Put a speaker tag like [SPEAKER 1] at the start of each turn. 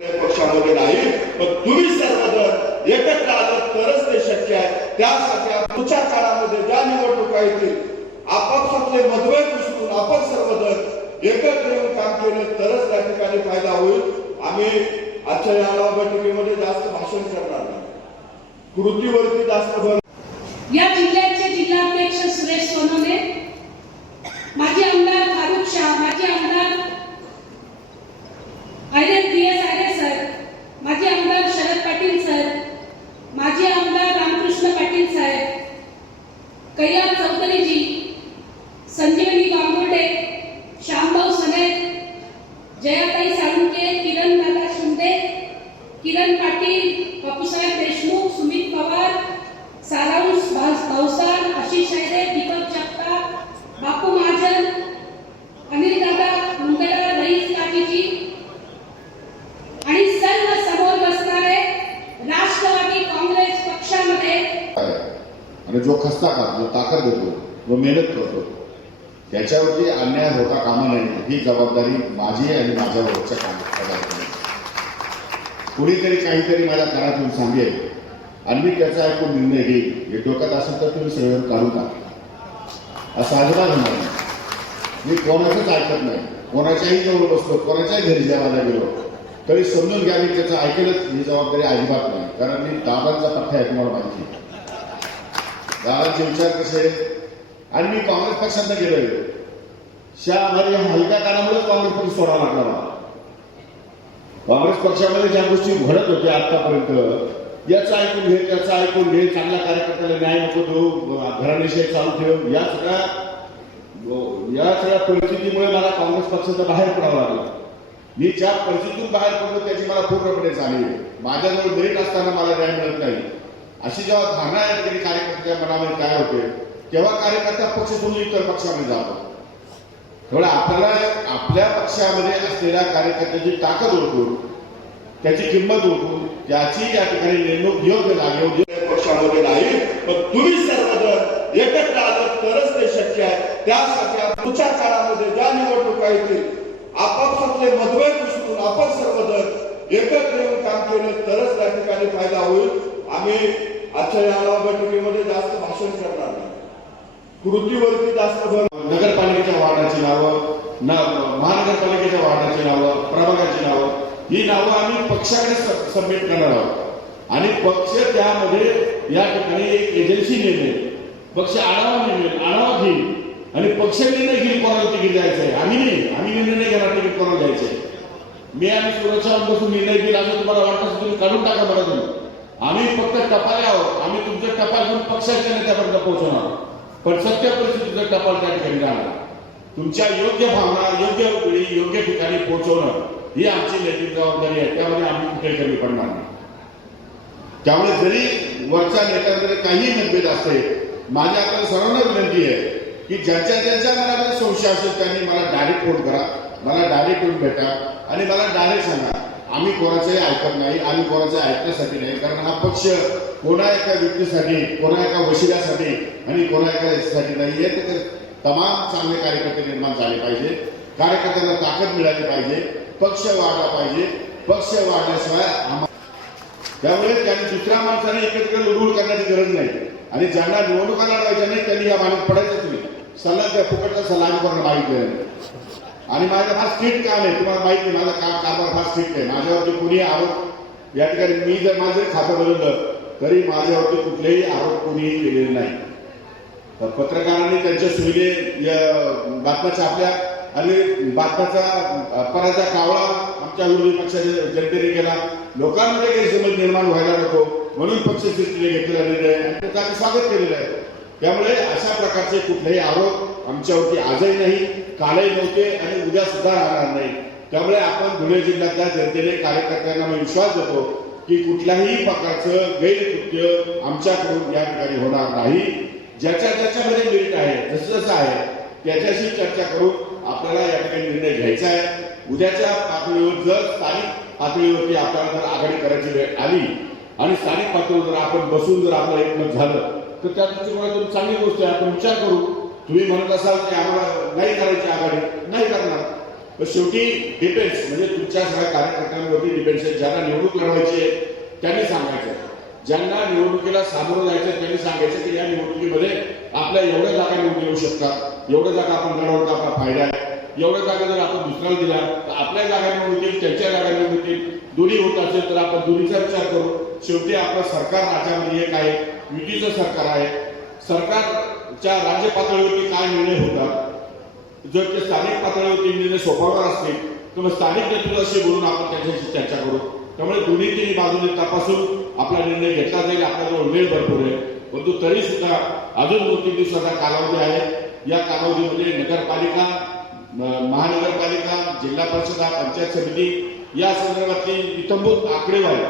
[SPEAKER 1] पक्षामध्ये नाही पण तुम्ही सर्वजण एकत्र आलं तरच ते शक्य आहे. त्यासाठी आपण पुढच्या काळामध्ये ज्या निवडणुका येतील आपापसातले मतभेद विसरून आपण सर्वजण एकत्र येऊन काम केलं तरच त्या ठिकाणी फायदा होईल. आम्ही आजच्या या बैठकीमध्ये जास्त भाषण करणार नाही. कृतीवरती जास्त भर
[SPEAKER 2] या जिल्ह्यात संजीवनी गांगुर्डे श्यामभाऊ सने जयाताई साळुंके किरण दादा शिंदे किरण पाटील बापूसाहेब देशमुख सुमित पवार सारांश भावसार आशिष शायरे दीपक जगताप बापू महाजन अनिल दादा मुंगडा रईस काकीजी आणि सर्व समोर बसणारे राष्ट्रवादी काँग्रेस पक्षामध्ये
[SPEAKER 3] आणि जो खस्ता का जो ताकद देतो जो मेहनत करतो त्याच्यावरती अन्याय होता कामा नये. ही जबाबदारी माझी आणि माझ्यावरच्या काम पदार्थांची. कुणीतरी काहीतरी माझ्या कानात सांगेल. आणि मी त्याचा ऐकून निर्णय घेईल हे डोक्यात असेल तर तुम्ही सगळं काढू टाका. असं अजिबात होणार नाही. मी कोणाचंच ऐकत नाही. कोणाच्याही जवळ बसलो कोणाच्याही घरी जेवायला गेलो तरी समजून घ्या मी त्याचं ऐकेलच. ही जबाबदारी अजिबात नाही. कारण मी दादांचा पठ्ठा आहे तुम्हाला माहिती दादांचे विचार कसे आणि मी काँग्रेस पक्षात गेलोय. शा माझ्या हलक्या कानामुळेच काँग्रेस पक्ष सोडावा लागला मला. काँग्रेस पक्षामध्ये ज्या गोष्टी घडत होत्या आतापर्यंत याचं ऐकून घे त्याचं ऐकून घे चांगल्या कार्यकर्त्याला न्याय नको देऊ घराणेशाही चालू ठेव या सगळ्या या सगळ्या परिस्थितीमुळे मला काँग्रेस पक्षाचं बाहेर पडावं लागलं. मी ज्या परिस्थितीतून बाहेर पडलो त्याची मला पूर्णपणे जाणीव आहे. माझ्याजवळ दरीत असताना मला न्याय मिळत नाही. अशी जेव्हा धारणा आहे तरी कार्यकर्त्याच्या मनामध्ये काय होते? तेव्हा कार्यकर्ता पक्ष सोडून इतर पक्षामध्ये जातो. त्यामुळे आपल्याला आपल्या पक्षामध्ये असलेल्या कार्यकर्त्याची ताकद ओळखून त्याची किंमत ओळखून त्याची या ठिकाणी नेमणूक योग्य लागेल
[SPEAKER 1] पक्षामध्ये नाही पण तुम्ही सर्वजण एकत्र आलं तरच ते शक्य आहे. त्यासाठी आपण पुढच्या काळामध्ये ज्या निवडणुका येतील आपापसातले मतभेद विसरून आपण सर्वजण एकत्र येऊन काम केलं तरच त्या ठिकाणी फायदा होईल. आम्ही आजच्या या बैठकीमध्ये जास्त भाषण करणार नाही. कृतीवरती जास्त भर
[SPEAKER 3] नगरपालिकेच्या वार्डाची नावं ना महानगरपालिकेच्या वार्डाची नावं प्रभागाची नावं ही नावं आम्ही पक्षाकडे स- सबमिट करणार आहोत. आणि पक्ष त्यामध्ये या ठिकाणी एक एजन्सी नेमेल. पक्ष आढावा नेमेल आढावा घेईल. आणि पक्ष निर्णय घेईल कोणाला तिकीट द्यायचं आहे. आम्ही नाही. आम्ही निर्णय नाही घेणार तिकीट कोणाला द्यायचं आहे. मी आणि सुरक्षा बसून निर्णय घेईल असं तुम्हाला वाटतं तुम्ही काढून टाका बरं तुम्ही. आम्ही फक्त टपाले आहोत. आम्ही तुमचं टपाल घेऊन पक्षाच्या नेत्यापर्यंत पोहोचवणार आहोत. पण सत्य परिस्थितीचं टपाल त्या ठिकाणी जाणार तुमच्या योग्य भावना योग्य वेळी योग्य ठिकाणी पोहोचवणं ही आमची नैतिक जबाबदारी आहे. त्यामध्ये आम्ही कुठे कमी पडणार नाही. त्यामुळे जरी वरच्या नेत्यांकडे काही मतभेद असते माझ्या आपल्याला सर्वांना विनंती आहे की ज्याच्या ज्यांच्या मनामध्ये संशय असेल त्यांनी मला डायरेक्ट फोन करा मला डायरेक्ट येऊन भेटा आणि मला डायरेक्ट सांगा. आम्ही कोणाचंही ऐकत नाही आम्ही कोणाचं ऐकण्यासाठी नाही कारण हा पक्ष कोणा एका व्यक्तीसाठी कोणा एका वशिल्यासाठी आणि कोणा एका याच्यासाठी नाही येत तर तमाम चांगले कार्यकर्ते निर्माण झाले पाहिजे. कार्यकर्त्यांना ताकद मिळाली पाहिजे. पक्ष वाढला पाहिजे. पक्ष वाढल्याशिवाय आम्हा त्यामुळे त्यांनी दुसऱ्या माणसाने एकत्र लुडबुड करण्याची गरज नाही. आणि ज्यांना निवडणुका लढवायच्या नाही त्यांनी या माणूस पडायचं तुम्ही. सल्ला त्या फुकटचा सल्ला आम्ही कोणाला नाही. आणि माझं फार स्ट्रिक्ट काम आहे तुम्हाला माहिती आहे माझं काम कामावर फार स्ट्रिक्ट आहे. माझ्यावरती कुणी आरोप या ठिकाणी मी जर माझं खातं बदललं तरी माझ्यावरती कुठलेही आरोप कोणीही केलेले नाही. तर पत्रकारांनी त्यांच्या सुविधे बातम्या छापल्या आणि बातम्याचा पराचा कावळा आमच्या विरोधी पक्षाच्या जनतेने केला. लोकांमध्ये गैरसमज निर्माण व्हायला नको म्हणून पक्ष सृष्टीने घेतलेला निर्णय आणि त्याचं आम्ही स्वागत केलेलं आहे. त्यामुळे अशा प्रकारचे कुठलेही आरोप आमच्यावरती आजही नाही कालही नव्हते आणि उद्या सुद्धा राहणार नाही. त्यामुळे आपण धुळे जिल्ह्यातल्या जनतेने कार्यकर्त्यांना मी विश्वास देतो की कुठल्याही प्रकारचं गैरकृत्य आमच्याकडून या ठिकाणी होणार नाही. ज्याच्या ज्याच्यामध्ये मेरिट आहे जसं जसं आहे त्याच्याशी चर्चा करून आपल्याला या ठिकाणी निर्णय घ्यायचा आहे. उद्याच्या पातळीवर जर स्थानिक पातळीवरती आपल्याला जर आघाडी करायची वेळ आली आणि स्थानिक पातळीवर जर आपण बसून जर आपलं एकमत झालं तर त्या दृष्टिकोनातून चांगली गोष्ट आहे. आपण विचार करू. तुम्ही म्हणत असाल की आम्हाला नाही करायची आघाडी. नाही करणार. मग शेवटी डिपेंड्स म्हणजे तुमच्या सगळ्या कार्यकर्त्यांवरती डिपेंड्स आहे. ज्यांना निवडणूक लढवायची आहे त्यांनी सांगायचं ज्यांना निवडणुकीला सामोरं जायचं त्यांनी सांगायचं की या निवडणुकीमध्ये आपल्या एवढ्या जागा निवडून येऊ शकतात. एवढ्या जागा आपण लढवून आपला फायदा आहे. एवढ्या जागा जर आपण दुसऱ्याला दिल्या तर आपल्या जागा निवडून येतील त्यांच्या जागा निवडून येतील. दोन्ही होत असेल तर आपण दोन्हीचा विचार करू. शेवटी आपलं सरकार राज्यामध्ये एक आहे युतीचं सरकार आहे. सरकारच्या राज्य पातळीवरती काय निर्णय होतात जर ते स्थानिक पातळीवरती निर्णय सोपवणार असतील तर मग स्थानिक नेतृत्वाशी बोलून आपण त्यांच्याशी चर्चा करू. त्यामुळे दोन्ही तिन्ही बाजूने तपासून आपला निर्णय घेतला जाईल आपल्याजवळ वेळ भरपूर आहे. परंतु तरी सुद्धा अजून दोन तीन दिवसाचा कालावधी आहे. या कालावधीमध्ये नगरपालिका महानगरपालिका जिल्हा परिषदा पंचायत समिती या संदर्भातली इतंभूत आकडेवारी